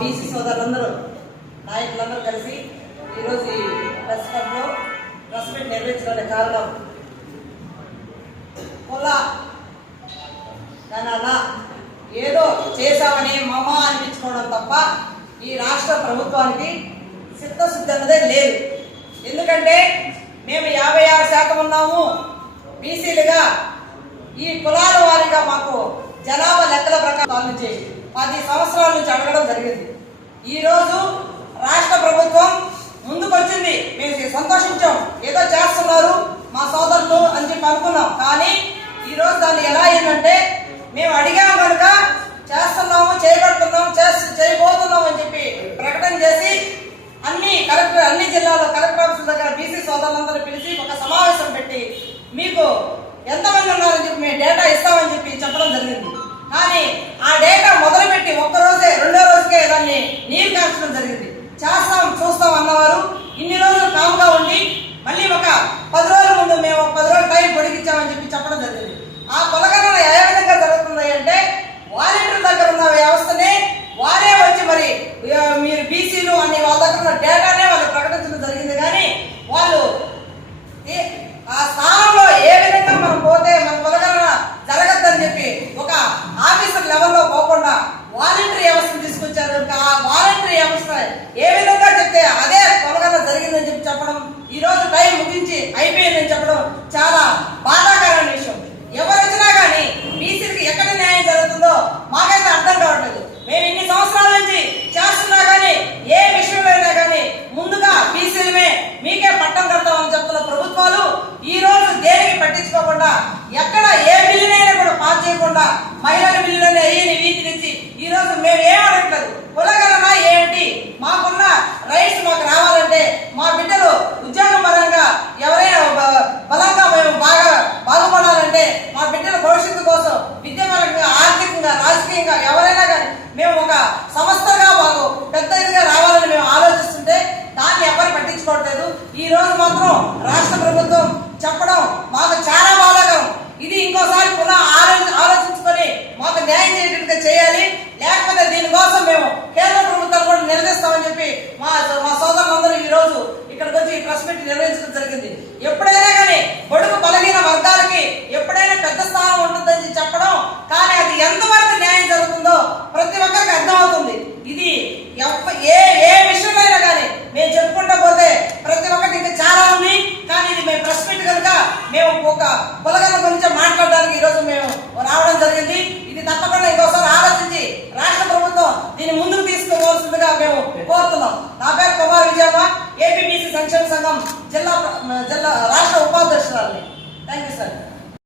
BC సోదరులందరూ నాయకులందరూ కలిసి ఈరోజు ఈ ప్రెస్ క్లబ్లో ప్రెస్ మీట్ నిర్వహించడానికి కారణం. కుల ఏదో చేశామని మమ అనిపించుకోవడం తప్ప ఈ రాష్ట్ర ప్రభుత్వానికి సిద్ధశుద్ధి అన్నదే లేదు. ఎందుకంటే మేము యాభై ఆరు శాతం ఉన్నాము. బీసీలుగా ఈ కులాల వారిగా మాకు జనాభా లెక్కల ప్రకారం అందించేది పది సంవత్సరాల నుంచి అడగడం జరిగింది. ఈరోజు రాష్ట్ర ప్రభుత్వం ముందుకొచ్చింది. మేము సంతోషించాం. ఏదో చేస్తున్నారు మా సోదరులు అని చెప్పి అనుకున్నాం. కానీ ఈరోజు దాన్ని ఎలా అయిందంటే మేము అడిగాం కనుక చేస్తున్నాము చేయబడుతున్నాం చేస్తు చేయబోతున్నాం అని చెప్పి ప్రకటన చేసి అన్ని కలెక్టర్ అన్ని జిల్లాలో కలెక్టర్ ఆఫీసుల దగ్గర బీసీ సోదరులందరూ పిలిచి ఒక సమావేశం పెట్టి మీకు ఎంతమంది ఉన్నారని చెప్పి మేము డేటా ఇస్తామని చెప్పి చెప్పడం జరిగింది. కానీ ఆ డేటా మొదలుపెట్టి ఒక్క రోజే రెండో రోజుకే దాన్ని నీరు కార్చడం జరిగింది చేస్తాం చూస్తాం అన్నవారు. ఇన్ని రోజులు కాముగా ఉండి మళ్ళీ ఒక పది రోజుల ముందు మేము ఒక పది రోజులు టైం పొడిగించామని చెప్పి చెప్పడం జరిగింది. ఆ కొలగణన ఏ విధంగా జరుగుతుంది అంటే వాలంటీర్ దగ్గర ఉన్న వ్యవస్థనే వారే వచ్చి మరి మీరు బీసీలు అనే వాళ్ళ దగ్గర ఉన్న డేటా వాళ్ళు ప్రకటించడం జరిగింది కానీ వాళ్ళు ఏ- ఆ స్థానంలో ఏ విధంగా మనం పోతే మన కొలగణన జరగద్దని చెప్పి ఒక ఆఫీసర్ లెవెల్లో పోకుండా వాలంటరీ వ్యవస్థను తీసుకొచ్చారు ఇంకా ఆ వాలంటరీ వ్యవస్థ ఏ విధంగా చెప్తే అదే కొలగణన జరిగిందని చెప్పి చెప్పడం ఈ రోజు టైం అయిపోయిందని చెప్పడం చాలా బాధాకరమైన విషయం. ఎవరు వచ్చినా కానీ బీసీలకు ఎక్కడ న్యాయం జరుగుతుందో మాకైతే అర్థం కావట్లేదు. మేము ఇన్ని సంవత్సరాల నుంచి చేస్తున్నా కానీ ఏ విషయంలో అయినా కానీ ముందుగా బీసీలమే మీకే పట్టం కడతామని చెప్తున్న ప్రభుత్వాలు ఈ రోజు దేనికి పట్టించుకోకుండా ఎక్కడ ఏ బిల్లునైనా కూడా పాస్ చేయకుండా మహిళల బిల్లులనే అయ్యి వీటి నుంచి ఈ రోజు మేము ఏమన్నా మేము ఒక సంస్థగా మాకు పెద్ద ఇదిగా రావాలని మేము ఆలోచిస్తుంటే దాన్ని ఎవరు పట్టించుకోవట్లేదు. ఈ రోజు మాత్రం రాష్ట్ర ప్రభుత్వం చెప్పడం మాకు చాలా బాధాకరం. ఇది ఇంకోసారి పునః ఆలోచి ఆలోచించుకొని మాకు న్యాయం చేయడానికి చేయాలి. లేకపోతే దీనికోసం మేము కేంద్ర ప్రభుత్వం కూడా నిలదీస్తామని చెప్పి మా మా సోదరులందరూ ఈ రోజు ఇక్కడికి వచ్చి ఈ ప్రెస్ మీట్ నిర్వహించడం జరిగింది. ఎప్పుడైనా కానీ బడుగు బలహీన వర్గాలకి ఎప్పుడైనా పెద్ద స్థానం ఉంటుందని చెప్పడం కానీ అది ఎంతవరకు న్యాయం జరుగుతుందో ప్రతి ఒక్కరికి అర్థమవుతుంది ఇది ఎప్ప- ఏ ఏ విషయమైనా కానీ మేము చెప్పుకుంటూ పోతే ప్రతి ఒక్కటి ఇంకా చాలా ఉంది కానీ ఇది మేము ప్రెస్ మీట్ కనుక మేము ఒక పొలగల గురించి మాట్లాడడానికి ఈరోజు మేము రావడం జరిగింది ఇది తప్పకుండా ఇంకోసారి ఆలోచించి రాష్ట్ర ప్రభుత్వం దీన్ని ముందుకు తీసుకోవాల్సిందిగా మేము కోరుతున్నాం నా పేరు కుమార్ విజయమ్మ ఏపీబీసీ సంక్షేమ సంఘం జిల్లా జిల్లా రాష్ట్ర ఉపాధ్యక్షురాలని. Thank you sir